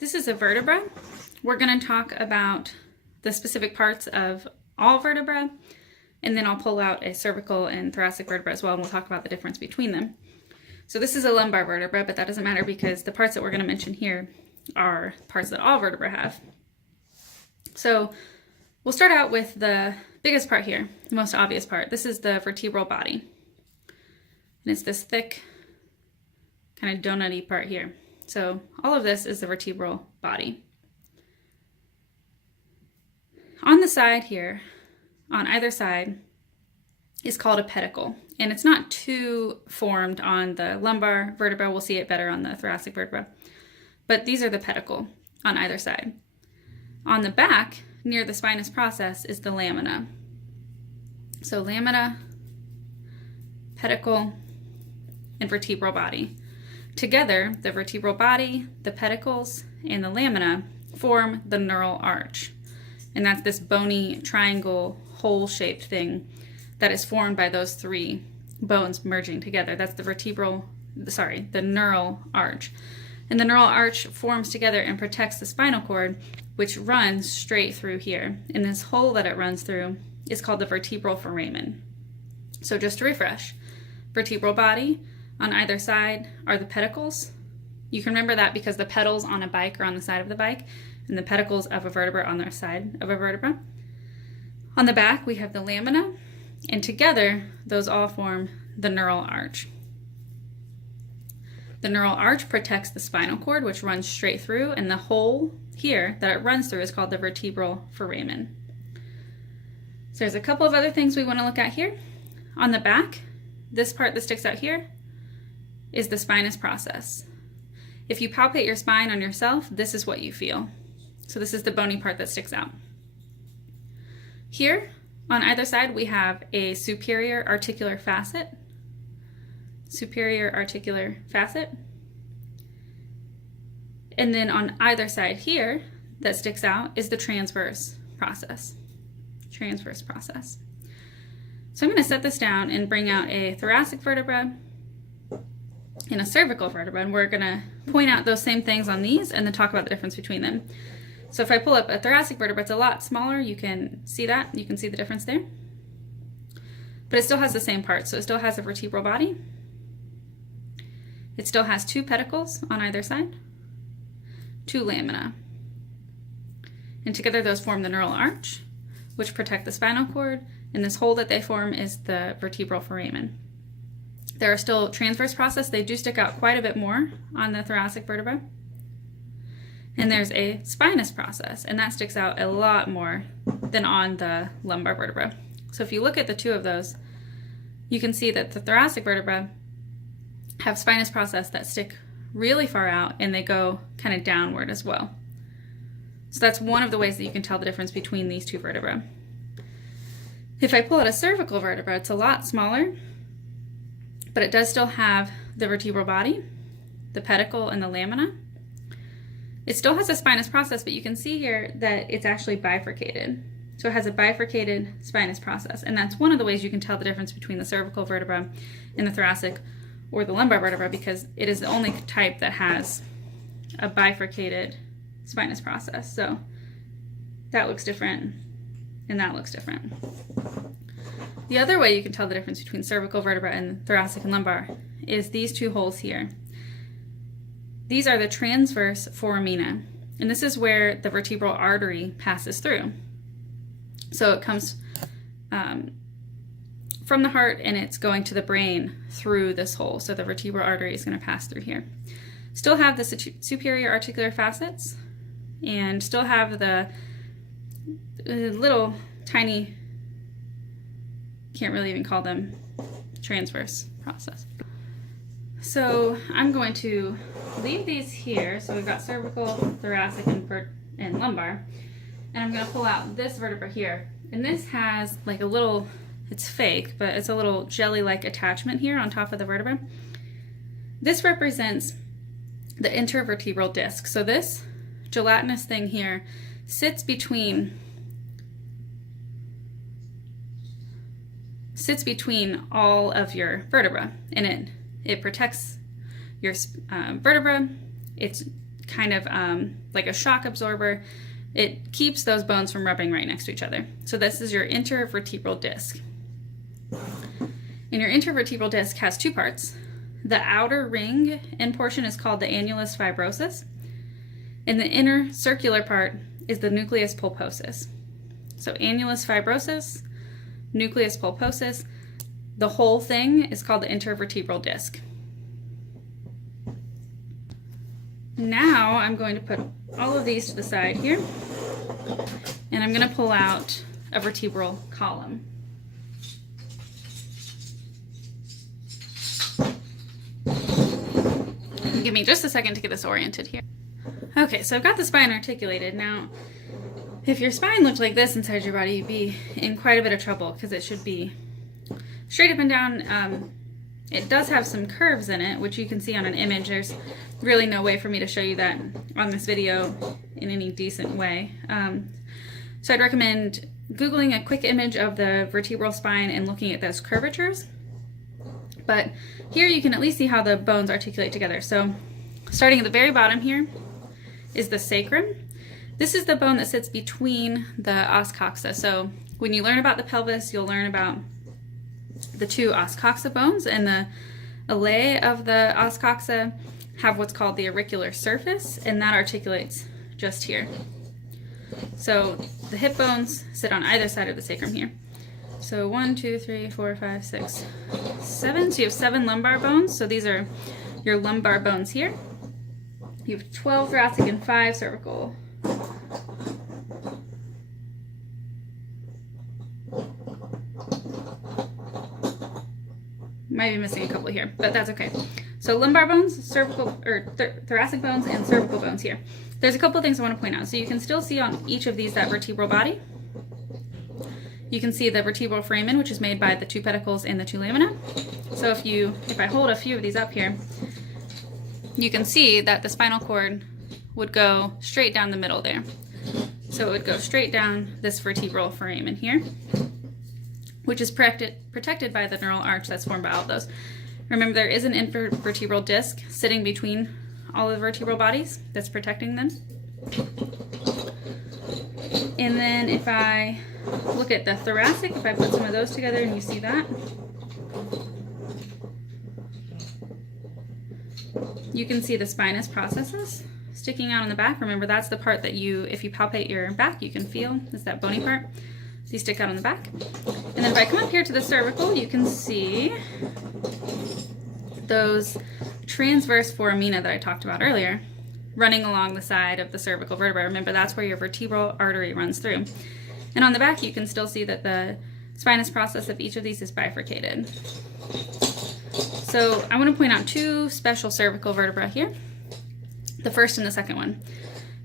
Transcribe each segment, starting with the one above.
This is a vertebra. We're going to talk about the specific parts of all vertebra, and then I'll pull out a cervical and thoracic vertebra as well, and we'll talk about the difference between them. So this is a lumbar vertebra, but that doesn't matter because the parts that we're going to mention here are parts that all vertebra have. So we'll start out with the biggest part here, the most obvious part. This is the vertebral body. And it's this thick, kind of donut-y part here. So all of this is the vertebral body. On the side here, on either side, is called a pedicle. And it's not too formed on the lumbar vertebra. We'll see it better on the thoracic vertebra. But these are the pedicle on either side. On the back, near the spinous process, is the lamina. So lamina, pedicle, and vertebral body. Together, the vertebral body, the pedicles, and the lamina form the neural arch. And that's this bony triangle hole-shaped thing that is formed by those three bones merging together. That's the neural arch. And the neural arch forms together and protects the spinal cord, which runs straight through here. And this hole that it runs through is called the vertebral foramen. So just to refresh, vertebral body, on either side are the pedicles. You can remember that because the pedals on a bike are on the side of the bike, and the pedicles of a vertebra on the side of a vertebra. On the back, we have the lamina, and together, those all form the neural arch. The neural arch protects the spinal cord, which runs straight through, and the hole here that it runs through is called the vertebral foramen. So there's a couple of other things we want to look at here. On the back, this part that sticks out here is the spinous process. If you palpate your spine on yourself, this is what you feel. So this is the bony part that sticks out. Here, on either side, we have a superior articular facet. Superior articular facet. And then on either side here, that sticks out, is the transverse process. Transverse process. So I'm going to set this down and bring out a thoracic vertebra and a cervical vertebra, and we're going to point out those same things on these and then talk about the difference between them. So if I pull up a thoracic vertebra, it's a lot smaller. You can see that. You can see the difference there. But it still has the same parts. So it still has a vertebral body. It still has two pedicles on either side, two lamina. And together those form the neural arch, which protect the spinal cord, and this hole that they form is the vertebral foramen. There are still transverse process. They do stick out quite a bit more on the thoracic vertebra. And there's a spinous process, and that sticks out a lot more than on the lumbar vertebra. So if you look at the two of those, you can see that the thoracic vertebra have spinous process that stick really far out, and they go kind of downward as well. So that's one of the ways that you can tell the difference between these two vertebrae. If I pull out a cervical vertebra, it's a lot smaller, but it does still have the vertebral body, the pedicle, and the lamina. It still has a spinous process, but you can see here that it's actually bifurcated. So it has a bifurcated spinous process, and that's one of the ways you can tell the difference between the cervical vertebra and the thoracic or the lumbar vertebra, because it is the only type that has a bifurcated spinous process. So that looks different, and that looks different. The other way you can tell the difference between cervical vertebra and thoracic and lumbar is these two holes here. These are the transverse foramina, and this is where the vertebral artery passes through. So it comes from the heart, and it's going to the brain through this hole. So the vertebral artery is going to pass through here. Still have the superior articular facets, and still have the little tiny, can't really even call them transverse process. So I'm going to leave these here. So we've got cervical, thoracic, and lumbar. And I'm going to pull out this vertebra here. And this has like a little, it's fake, but it's a little jelly-like attachment here on top of the vertebra. This represents the intervertebral disc. So this gelatinous thing here sits between all of your vertebra, and it protects your vertebra. It's kind of like a shock absorber. It keeps those bones from rubbing right next to each other. So this is your intervertebral disc. And your intervertebral disc has two parts. The outer ring end portion is called the annulus fibrosus, and the inner circular part is the nucleus pulposus. So annulus fibrosus, nucleus pulposus, the whole thing is called the intervertebral disc. Now I'm going to put all of these to the side here, and I'm going to pull out a vertebral column. Give me just a second to get this oriented here. Okay, so I've got the spine articulated. Now, if your spine looked like this inside your body, you'd be in quite a bit of trouble because it should be straight up and down. It does have some curves in it, which you can see on an image. There's really no way for me to show you that on this video in any decent way. So I'd recommend Googling a quick image of the vertebral spine and looking at those curvatures. But here you can at least see how the bones articulate together. So starting at the very bottom here is the sacrum. This is the bone that sits between the os coxa. So when you learn about the pelvis, you'll learn about the two os coxa bones, and the alae of the os coxa have what's called the auricular surface, and that articulates just here. So the hip bones sit on either side of the sacrum here. So 1, 2, 3, 4, 5, 6, 7. So you have 7 lumbar bones. So these are your lumbar bones here. You have 12 thoracic and 5 cervical. Might be missing a couple here, but that's okay. So lumbar bones, cervical or thoracic bones, and cervical bones here. There's a couple of things I want to point out. So you can still see on each of these that vertebral body. You can see the vertebral foramen, which is made by the 2 pedicles and the 2 lamina. So if I hold a few of these up here, you can see that the spinal cord would go straight down the middle there. So it would go straight down this vertebral foramen here, which is protected by the neural arch that's formed by all of those. Remember, there is an intervertebral disc sitting between all of the vertebral bodies that's protecting them. And then if I look at the thoracic, if I put some of those together and you see that, you can see the spinous processes sticking out on the back. Remember, that's the part that if you palpate your back, you can feel. It's that bony part. These stick out on the back. And then if I come up here to the cervical, you can see those transverse foramina that I talked about earlier running along the side of the cervical vertebra. Remember, that's where your vertebral artery runs through. And on the back, you can still see that the spinous process of each of these is bifurcated. So I want to point out 2 special cervical vertebrae here, the first and the second one.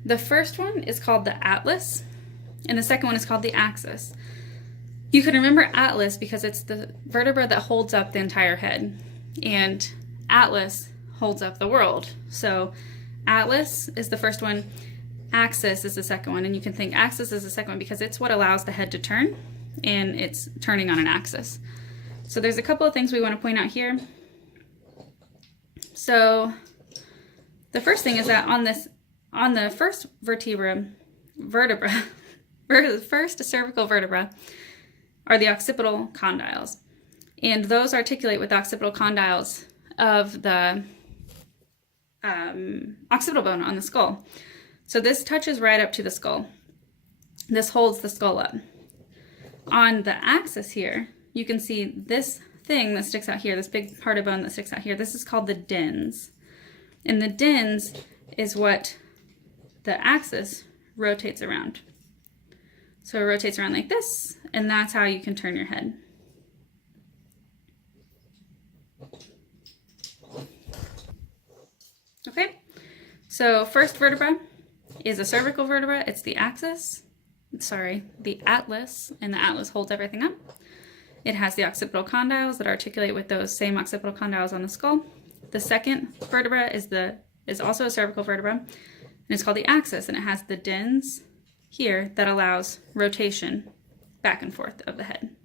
The first one is called the atlas, and the second one is called the axis. You can remember atlas because it's the vertebra that holds up the entire head, and atlas holds up the world. So atlas is the first one, axis is the second one, and you can think axis is the second one because it's what allows the head to turn, and it's turning on an axis. So there's a couple of things we want to point out here. So the first thing is that on the first first cervical vertebra are the occipital condyles, and those articulate with the occipital condyles of the occipital bone on the skull. So this touches right up to the skull. This holds the skull up. On the axis here, you can see this thing that sticks out here, this big part of bone that sticks out here. This is called the dens. And the dens is what the axis rotates around. So it rotates around like this, and that's how you can turn your head. Okay, so first vertebra is a cervical vertebra. It's the atlas, and the atlas holds everything up. It has the occipital condyles that articulate with those same occipital condyles on the skull. The second vertebra is also a cervical vertebra, and it's called the axis, and it has the dens here that allows rotation back and forth of the head.